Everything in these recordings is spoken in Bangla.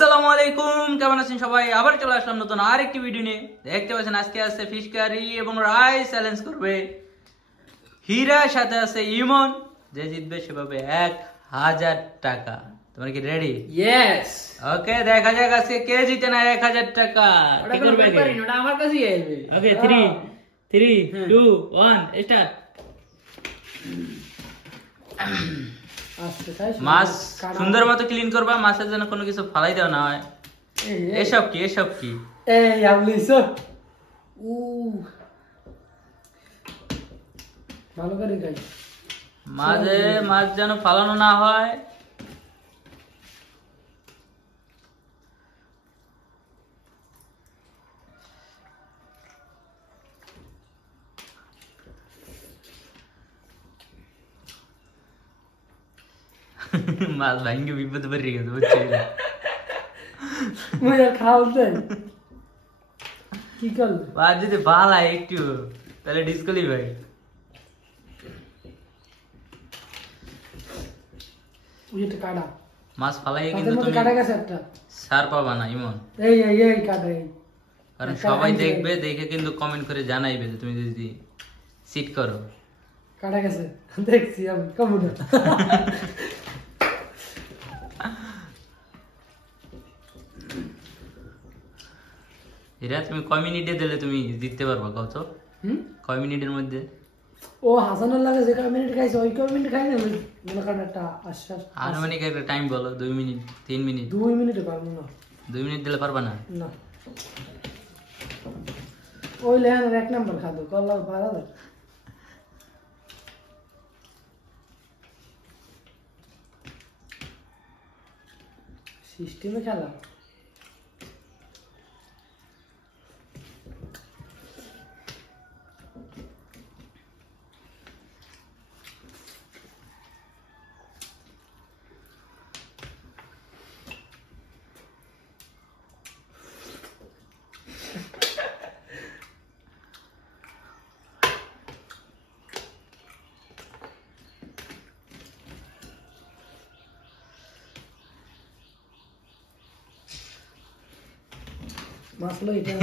আসসালামু আলাইকুম, কেমন আছেন সবাই? আবার চলে আসলাম নতুন আরেকটি ভিডিও নিয়ে। দেখতে পাচ্ছেন আজকে আছে ফিশ কারি এবং রাইস চ্যালেঞ্জ করবে হীরার সাথে আছে ইমন। যে জিতবে সে পাবে 1000 টাকা। তোমরা কি রেডি? ইয়েস। ওকে, দেখা যাক আজকে কে জিতে না 1000 টাকা। ওটা কোনো ব্যাপারই না, ওটা আমার কাছেই আসবে। ওকে, 3 2 1 স্টার্ট। মাছ সুন্দর মতো ক্লিন করবা, মাছের জন্য কোনো কিছু ফালাই দেওয়া না হয়। এসব কি এই আমলিছো উ ভালো করে গাই মাছ যেন ফালানো না হয়। মাছ ভাঙ্গে বিপদ পড়ে গেছে, বুঝছি মুই খাও দেন কি কল মাছ যদি ভালো হয় একটু তাহলে ডিসকোয়ালিফাই। ওই এটা কাটা মাছ ফালাই কিন্তু তুমি কাটা গেছে একটা সার পাবা না ইমন। এই কাটা কারণ সবাই দেখবে, দেখে কিন্তু কমেন্ট করে জানাইবে যে তুমি যদি সিট করো। কাটা গেছে দেখছি আমি কমন এরা তুমি কয় মিনিটে দিলে তুমি জিততে পারবা কত? কয় মিনিটের মধ্যে? ও হাসানের লাগে যে কয় মিনিট খাইছে ওই কয় মিনিট খাই না মনে করেন একটা আশ্বাস আনুমানিক একটা টাইম বলো। 2 মিনিট, 3 মিনিট? 2 মিনিটে পারবো না। 2 মিনিট দিলে পারবা না? না ওই লেহানের 1 নাম্বার খাদো কল্লা পারা দে সিস্টেমে খেলা।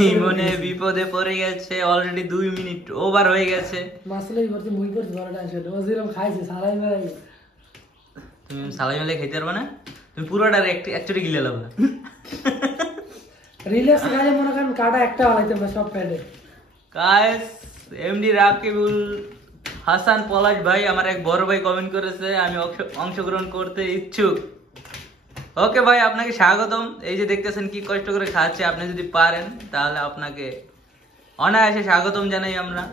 ইমনে বিপদে পড়ে গেছে, অলরেডি 2 মিনিট ওভার হয়ে গেছে। মাসলাই করতে মুই করতে বড়টা আসলে ওজিরম খাইছে সারাই মারাই। তুমি সালাই মেলে খেতে পারবে না, তুমি পুরোটা একচুয়ালি গিলে লাভ না। রিল্যাক্স গায়ে মনে করেন কাটা একটা বানাইতে আমরা সব প্যাডে। গাইস, এমডি রাকিবুল হাসান পলাশ ভাই, আমার এক বড় ভাই কমেন্ট করেছে আমি অংশগ্রহণ করতে ইচ্ছুক। ওকে ভাই, আপনাকে স্বাগতম। এই যে দেখতেছেন কি কষ্ট করে খাচ্ছে, আপনি যদি পারেন তাহলে আপনাকে অনায়াসে স্বাগতম জানাই আমরা।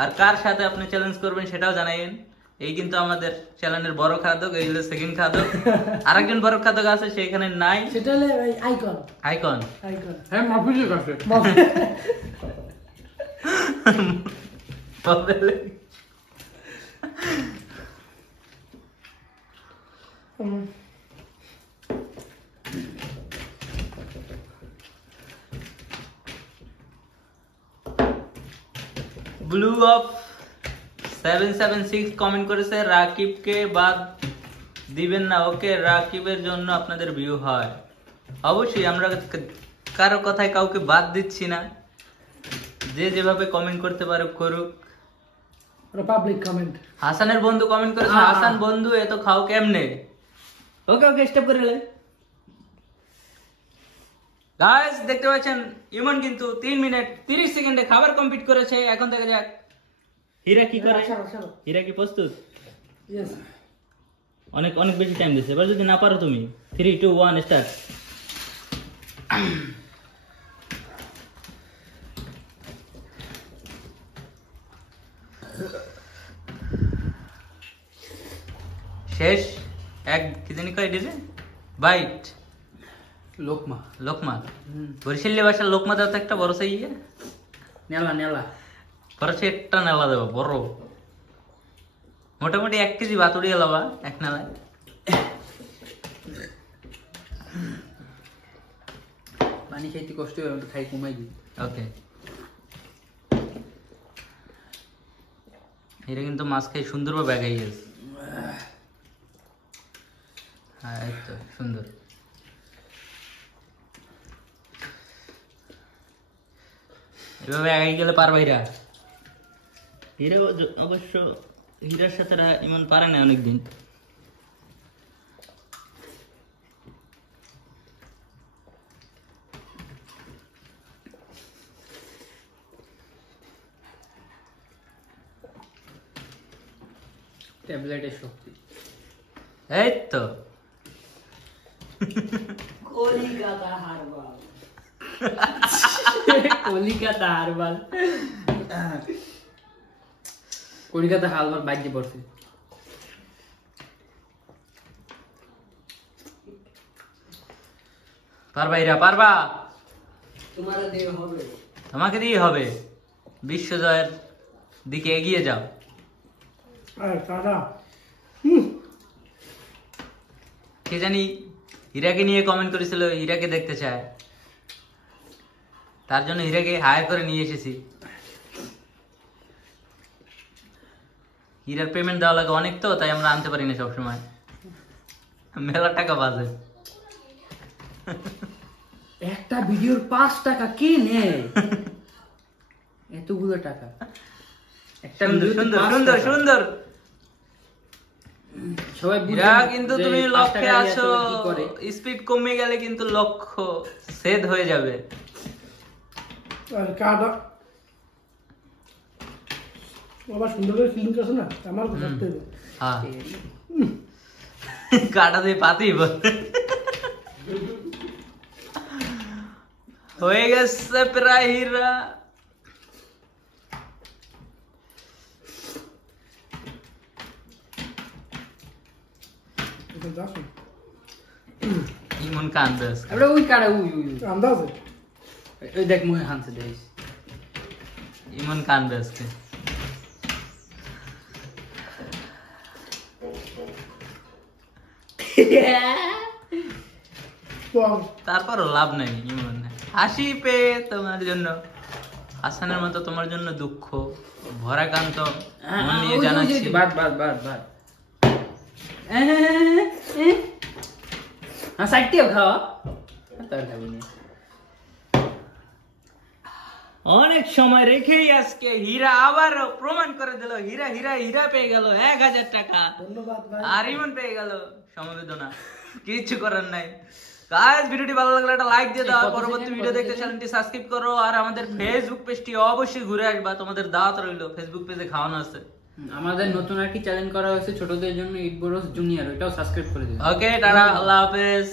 আর কার সাথে আপনি চ্যালেঞ্জ করবেন সেটাও জানাইন। এই কিন্তু আমাদের চ্যানেলের বড় খাদক, এই হলো সেকেন্ড খাদক। আরেকজন বড় খাদক আছে, সেখানে নাই, সেটা হলো আইকন। হ্যাঁ, মাফিজের কাছে ব্লু অফ 776 কমেন্ট করেছে রাকিবকে বাদ দিবেন না। ওকে, রাকিবের জন্য আপনাদের ভিউ হয়। অবশ্যই আমরা কারো কথায় কাউকে বাদ দিচ্ছি না, যে যেভাবে কমেন্ট করতে পারে করুক। Public comment. হাসানের বন্ধু কমেন্ট করেছে, হাসান বন্ধু এত খাও কেমনে? ওকে স্টেপ করে লে। গাইস, দেখতে পাচ্ছেন ইমন কিন্তু 3 মিনিট 30 সেকেন্ডে খাবার কমপ্লিট করেছে। এখন দেখা যাক হীরা কি করে। হীরা কি প্রস্তুত? यस। অনেক বেশি টাইম দিছে, এবার যদি না পারো তুমি 3 2 1 স্টার্ট। শেষ এক কি জানি কয় দিলে বাইট লোকমা বরিশালী ভাষার লোকমা দাও তো একটা বড় সাই নেলা খরচে একটা নেলা দেবো বড়, মোটামুটি 1 কেজি ভাত উড়িয়ে লাবা এক নেলায়। পানি খাইতে কষ্ট হয়, খাই কমাই দিই। ওকে, এটা কিন্তু মাছ খাই সুন্দরভাবে আগাই গেছে। হ্যাঁ, এই তো সুন্দর। এভাবে আগে গেলে পারবে হীরা। হীরা অবশ্য হীরার সাথে ইমন পারে না অনেকদিন। ট্যাবলেটের শক্তি। এই তো Kolikata herbal. Kolikata herbal. Kolikata herbal বাইকে পড়ছে। পারবা হীরা, পারবা। তোমার দিয়ে হবে। তোমাকে দিয়ে হবে। বিশ্ব জয়ের দিকে এগিয়ে যাও। আর কাটা কে জানি হীরাকে নিয়ে কমেন্ট করেছিল, হীরাকে দেখতে চায়, তার জন্য হীরাকে হায়ার করে নিয়ে এসেছি। হীরার পেমেন্ট দেওয়া লাগে অনেক, তো তাই আমরা আনতে পারি না সবসময়, মেলা টাকা বাজে। একটা ভিডিওর 5 টাকা কে নেয়? এতগুলো টাকা একটা সুন্দর ভিডিওতে সুন্দর 5 সুন্দর টাকা। সুন্দর। সবাই হীরা বুঝে কিন্তু যে তুমি 5 লক্ষ্যে টাকা দিয়ে আছো, আসলে কি করে। স্পিড কমে গেলে কিন্তু লক্ষ্য ছেদ হয়ে যাবে। আর কাটা বাবা সুন্দর করে ফিল্ম আছে না আমার করতে হবে। হ্যাঁ কাটা দিয়ে পাতি হয়ে গেছে প্রায় হীরা। এটা দাসো ইমন কান্দে আজকে। আমরা ওই কাটা ওই ওই ওই। আন্দাজে ওই দেখ মুহে হানছে দেখ। ইমন কান্দে আজকে। বল তারপরও লাভ নাই ইমন, হাসি পেয়ে তোমার জন্য, হাসানের মতো তোমার জন্য দুঃখ ভরা কান্ত মন নিয়ে জানাচ্ছি। বাদ বাদ বাদ বাদ। হ্যাঁ সাইডটিও খাওয়া তার খাবি না। অনেক সময় রেখেই আজকে হীরা আবার প্রমাণ করে দিল, হীরা হীরা হীরা পেয়ে গেল 1000 টাকা, ধন্যবাদ ভাই। আর ইমন পেয়ে গেল সমবেদনা। কিছু করার নাই। গাইস ভিডিওটি ভালো লাগলে একটা লাইক দিয়ে দাও, পরবর্তী ভিডিও দেখতে চ্যানেলটি সাবস্ক্রাইব করো, আর আমাদের ফেসবুক পেজটি অবশ্যই ঘুরে আসবা, তোমাদের দাওয়াত রইলো, ফেসবুক পেজে খাওয়ানো আছে। আমাদের নতুন আর কি চ্যালেঞ্জ করা হয়েছে ছোটদের জন্য, ইট বড়স জুনিয়র, ওটাও সাবস্ক্রাইব করে দিন। ওকে টাটা, আল্লাহ হাফেজ।